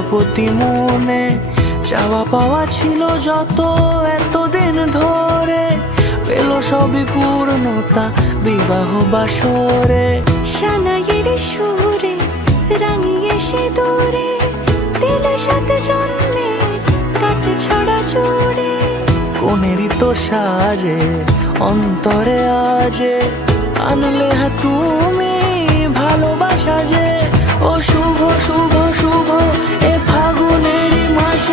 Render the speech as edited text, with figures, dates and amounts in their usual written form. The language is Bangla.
প্রজাপতি মনে চাওয়া পাওয়া ছিল যত এতদিন ধরে, পেল সবই পূর্ণতা বিবাহ বাসরে। সানাইয়ের সুরে রাঙিয়ে সিঁদুরে দিলে সাথে জন্মের কাট ছড়া জুড়ে। কোনেরই তো সাজে অন্তরে আজে আনলে হ্যাঁ তুমি ভালোবাসা যে। ও শুভ শুভ শুভ এ ফাগুনেরই মাসে